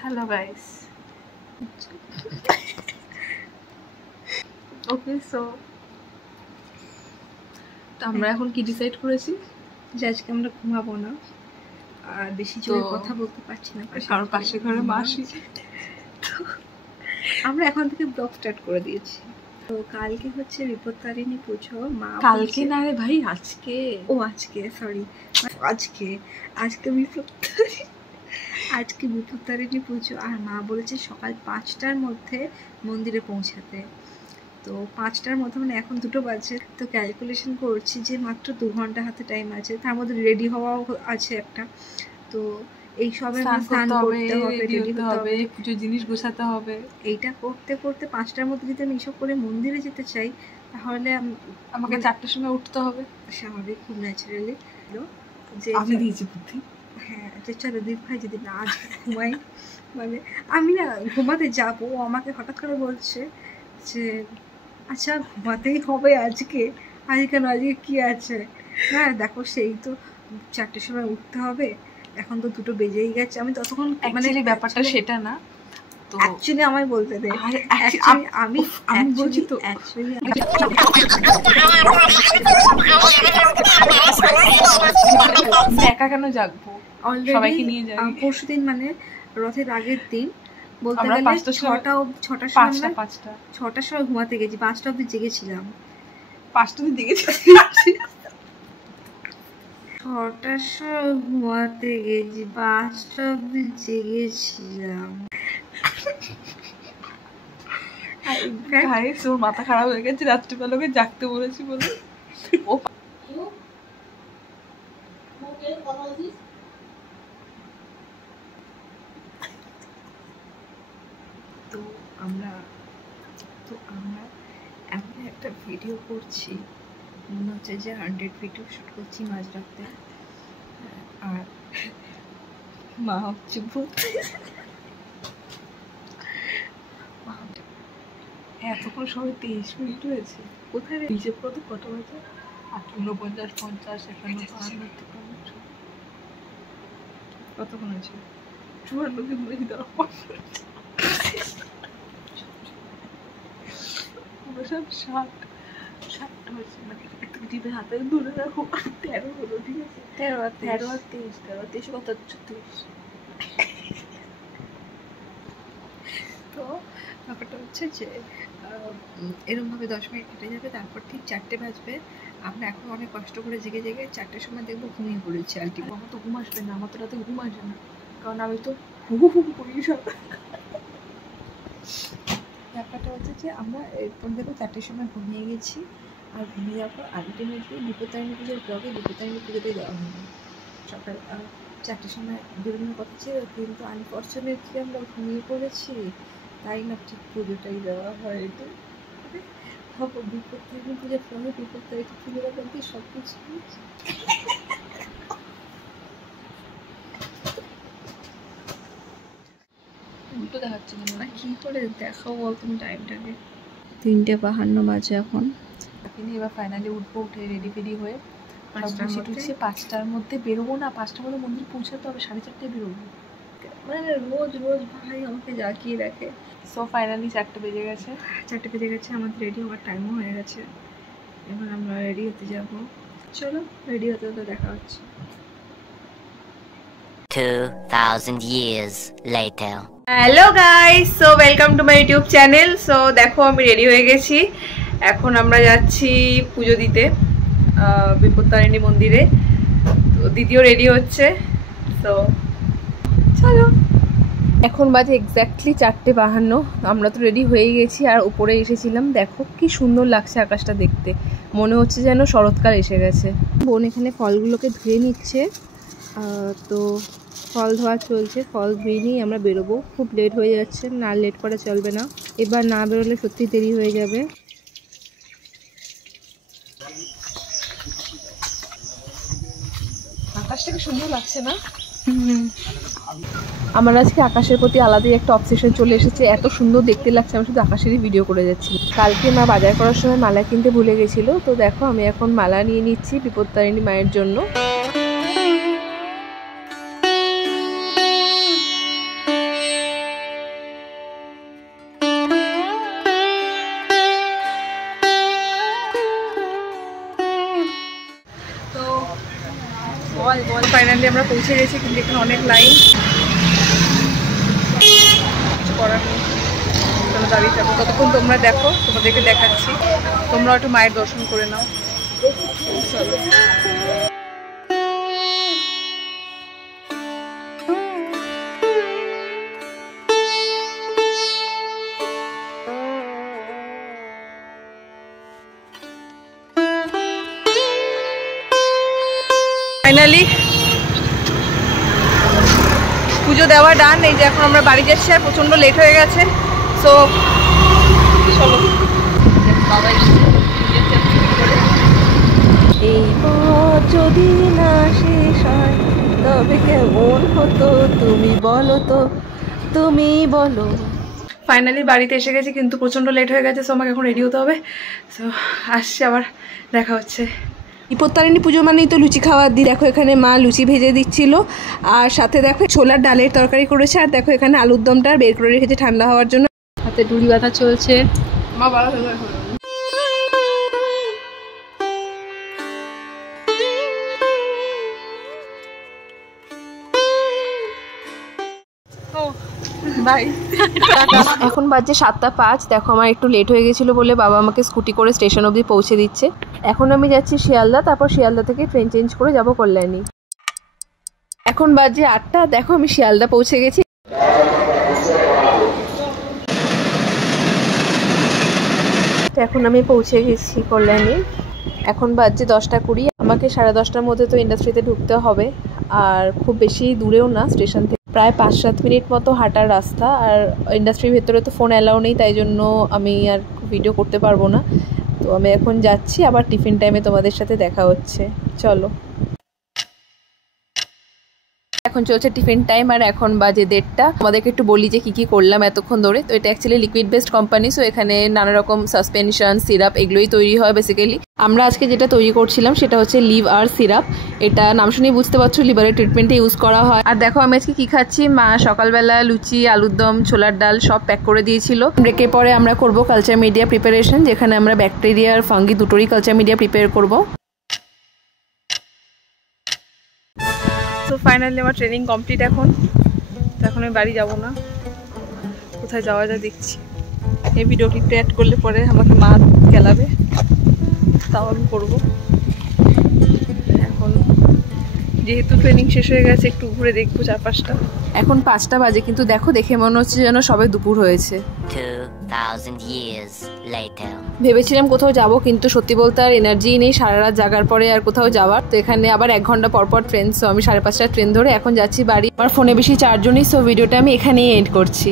Hello guys, okay so আমরা এখন কি ডিসাইড করেছি যে আজকে আমরা ঘুমাবো না, আর বেশি জোরে কথা বলতে পারছি না কারণ পাশে ঘরে মাসি। আমরা এখন থেকে ব্লগ স্টার্ট করে দিয়েছি। তো কালকে হচ্ছে বিপত্তারিণী পুজো। মা কালকে না রে ভাই, আজকে। ও আজকে, সরি, আজকে বিপত্তারিণী পুজো। আর মা বলেছে সকাল 5টার মধ্যে মন্দিরে পৌঁছাতে। তো 5টার মধ্যে মানে এখন 2টো বাজে। তো ক্যালকুলেশন করছি যে মাত্র 2 ঘন্টা হাতে টাইম আছে, তার মধ্যে রেডি হওয়াও আছে একটা। তো এই সবে স্নান করতে হবে, রেডি হতে হবে, পুজোর জিনিস গোছাতে হবে। এইটা করতে করতে 5টার মধ্যে যদি আমি এসব করে মন্দিরে যেতে চাই, তাহলে আমাকে 4টার সময় উঠতে হবে। স্বাভাবিক, খুব ন্যাচারালি যে আমি দিয়েছি বুদ্ধি। হ্যাঁ, যে চলো দীপ ভাই যদি না আজ ঘুমাই, মানে আমি না ঘুমাতে যাবো, ও আমাকে হঠাৎ করে বলছে যে আচ্ছা ঘুমাতেই হবে আজকে কেন, আজকে কি আছে? হ্যাঁ দেখো, সেই তো 4টার সময় উঠতে হবে, এখন তো 2টো বেজেই গেছে। আমি ততক্ষণ মানে ব্যাপারটা সেটা না, তো অ্যাকচুয়ালি আমায় বলতে দে। আমি বলছি তো অ্যাকচুয়ালি একা কেন জাগবো, সবাইকে নিয়ে যাই। পরশুদিন মানে রথের আগের দিন বলতে গেলে 6টার সময় ঘুমাতে গেছি, 5টা অব্দি জেগেছিলাম। 5টা অব্দি জেগেছিলাম, 6টার সময় ঘুমাতে গেছি, 5টা অব্দি জেগেছিলাম। ওর মাথা খারাপ হয়ে গেছে, রাত্রিবেলা ওকে জাগতে বলেছি বলে ও তো আমরা এমন একটা ভিডিও করছি, মনে হচ্ছে যে 100 ভিডিও শুট করছি মাঝরাতে। আর মা হচ্ছে ভূত। এতক্ষণ সময় 23 মিনিট হয়েছে। কোথায় নিচে কত বাজে? 49, 50, 51, 52, কতক্ষণ আছে? 54 বলেছি দাঁড়া। সব 60 হয়েছে, মানে জিভে হাতে ধরে রাখো। 13 হলো, ঠিক আছে? 13 আর 23 কত? 36। তো ব্যাপারটা হচ্ছে যে এরকমভাবে 10 মিনিট কেটে যাবে, তারপর ঠিক 4টে বাজবে। আমরা এখন অনেক কষ্ট করে জেগে 4টের সময় দেখবো ঘুমিয়ে পড়েছি। আলটিমেট আমার তো ঘুম আসবে না, আমার তো রাতে ঘুম আসবে না, কারণ আমি তো ঘুম করি সব। ব্যাপারটা হচ্ছে যে আমরা এরপর দেখবো 4টের সময় ঘুমিয়ে গেছি। আর ঘুমিয়ে যাওয়ার পর আলটিমেটলি বিপত্তারিণী পুজোর ব্লগে বিপত্তারিণী পুজোতেই দেওয়া হয়নি। সকাল 4টের সময় বেরোনোর কথা ছিল, কিন্তু আনফর্চুনেটলি আমরা ঘুমিয়ে পড়েছি, তাই না ঠিক পুজোটাই দেওয়া হয়নি। ভাবো, বিপত্তারিণী পুজোর ফোনে বিপত্তারিণী পুজোর মধ্যে সব কিছু উল্টো দেখাচ্ছে না। কি করে দেখাও বল তুমি টাইমটাকে? 3:52 বাজে এখন। এবার ফাইনালি উঠবো, উঠে রেডি ফেডি হয়ে 5টার মধ্যে বেরোবো না। 5টার মধ্যে মন্দির পৌঁছাতে হবে, 4:30টায় বেরোবো। মানে রোজ ভাই আমাকে জাগিয়ে রাখে। সো ফাইনালি 4টে বেজে গেছে। 4টে বেজে গেছে, আমাদের রেডি হওয়ার টাইমও হয়ে গেছে। এবার আমরা রেডি হতে যাব। চলো রেডি হতে হতে দেখা হচ্ছে। 2000 years later. Hello guys, so welcome to my YouTube channel. So দেখো আমি রেডি হয়ে গেছি, এখন আমরা যাচ্ছি পুজো দিতে বিপত্তারিণী মন্দিরে। তো দিদিও রেডি হচ্ছে, সো চলো। এখন বাজে এক্স্যাক্টলি 4:52। আমরা তো রেডি হয়ে গেছি আর উপরে এসেছিলাম। দেখো কি সুন্দর লাগছে আকাশটা দেখতে, মনে হচ্ছে যেন শরৎকাল এসে গেছে। বোন এখানে ফলগুলোকে ধুয়ে নিচ্ছে। তো ফল ধোয়া চলছে, ফল ধুয়ে নিয়ে আমরা বেরোবো। খুব লেট হয়ে যাচ্ছে, না লেট করা চলবে না। এবার না বেরোলে সত্যি দেরি হয়ে যাবে। আকাশটা কি সুন্দর লাগছে না? আমার আজকে আকাশের প্রতি আলাদাই একটা অবসেশন চলে এসেছে, এত সুন্দর দেখতে লাগছে, আমি শুধু আকাশেরই ভিডিও করে যাচ্ছি। কালকে মা বাজার করার সময় মালা কিনতে ভুলে গেছিলো, তো দেখো আমি এখন মালা নিয়ে নিচ্ছি বিপত্তারিণী মায়ের জন্য। তো ফাইনালি আমরা পৌঁছে গেছি, কিন্তু এখানে অনেক লাইন, কিছু করার নেই, তোমরা দাঁড়িয়ে থাকো। ততক্ষণ তোমরা দেখো, তোমাদেরকে দেখাচ্ছি, তোমরা একটু মায়ের দর্শন করে নাও। চলো। ফাইনালি পুজো দেওয়া ডান। এই যে এখন আমরা বাড়ি যাচ্ছি, আর প্রচন্ড লেট হয়ে গেছে, সো চলো। এই পথ যদি না শেষ হয় তবে কেমন হতো তুমি বলো তো, তুমি বলো। ফাইনালি বাড়িতে এসে গেছি, কিন্তু প্রচন্ড লেট হয়ে গেছে, সো আমাকে এখন রেডি হতে হবে। সো আসছি, আবার দেখা হচ্ছে। বিপত্তারিণী পুজো মানেই তো লুচি খাওয়ার দিন। দেখো এখানে মা লুচি ভেজে দিচ্ছিল, আর সাথে দেখো ছোলার ডালের তরকারি করেছে, আর দেখো এখানে আলুর দমটা বের করে রেখেছে ঠান্ডা হওয়ার জন্য। হাতে ডুরি বাঁধা চলছে। মা বাড়া হলো এখন। এখন বাজে 7:05। দেখো আমার একটু লেট হয়ে গেছিলো বলে বাবা আমাকে স্কুটি করে স্টেশন অবধি পৌঁছে দিচ্ছে। এখন আমি যাচ্ছি শিয়ালদা, তারপর শিয়ালদা থেকে ট্রেন চেঞ্জ করে যাব কল্যাণী। এখন বাজে 8টা। দেখো আমি শিয়ালদা পৌঁছে গেছি। এখন আমি পৌঁছে গেছি কল্যাণী। এখন বাজে 10:20। আমাকে 10:30টার মধ্যে তো ইন্ডাস্ট্রিতে ঢুকতে হবে, আর খুব বেশি দূরেও না স্টেশন থেকে, প্রায় 5-7 মিনিট মতো হাঁটার রাস্তা। আর ইন্ডাস্ট্রির ভেতরে তো ফোন অ্যালাউ নেই, তাই জন্য আমি আর ভিডিও করতে পারবো না। তো আমি এখন যাচ্ছি, আবার টিফিন টাইমে তোমাদের সাথে দেখা হচ্ছে। চলো। এখন চলছে টিফিন টাইম, আর এখন বাজে 1:30। আমাদেরকে একটু বলি যে কি করলাম এতক্ষণ ধরে। তো এটা actually liquid based company, so এখানে নানা রকম সাসপেনশন, সিরাপ এগুলোই তৈরি হয় বেসিক্যালি। আমরা আজকে যেটা তৈরি করছিলাম সেটা হচ্ছে লিভ আর সিরাপ। এটা নাম শুনেই বুঝতে পারছো লিভারের ট্রিটমেন্টে ইউজ করা হয়। আর দেখো আমি আজকে কি খাচ্ছি। মা সকালবেলা লুচি, আলুর দম, ছোলার ডাল সব প্যাক করে দিয়েছিল। ব্রেকের পরে আমরা করব কালচার মিডিয়া প্রিপারেশন, যেখানে আমরা ব্যাকটেরিয়া আর ফাঙ্গি দুটোরই কালচার মিডিয়া প্রিপেয়ার করব। তো ফাইনালি আমার ট্রেনিং কমপ্লিট। এখন আমি বাড়ি যাব না, কোথায় যাওয়া যায় দেখছি। এই ভিডিও ক্লিপটা অ্যাড করলে পরে আমাকে মা গেলাবে, তাও আমি করবো। এখন যেহেতু ট্রেনিং শেষ হয়ে গেছে, একটু ঘুরে দেখবো চারপাশটা। এখন 5টা বাজে, কিন্তু দেখো দেখে মনে হচ্ছে যেন সবে দুপুর হয়েছে। 2000 years later. ভেবেছিলাম কোথাও যাব, কিন্তু সত্যি বলতে আর এনার্জি নেই সারা রাত জাগার পরে আর কোথাও যাওয়ার। তো এখানে আবার 1 ঘন্টা পর ট্রেন, সো আমি 5:30টার ট্রেন ধরে এখন যাচ্ছি বাড়ি। আমার ফোনে বেশি চার্জও নেই, সো ভিডিওটা আমি এখানেই এন্ড করছি।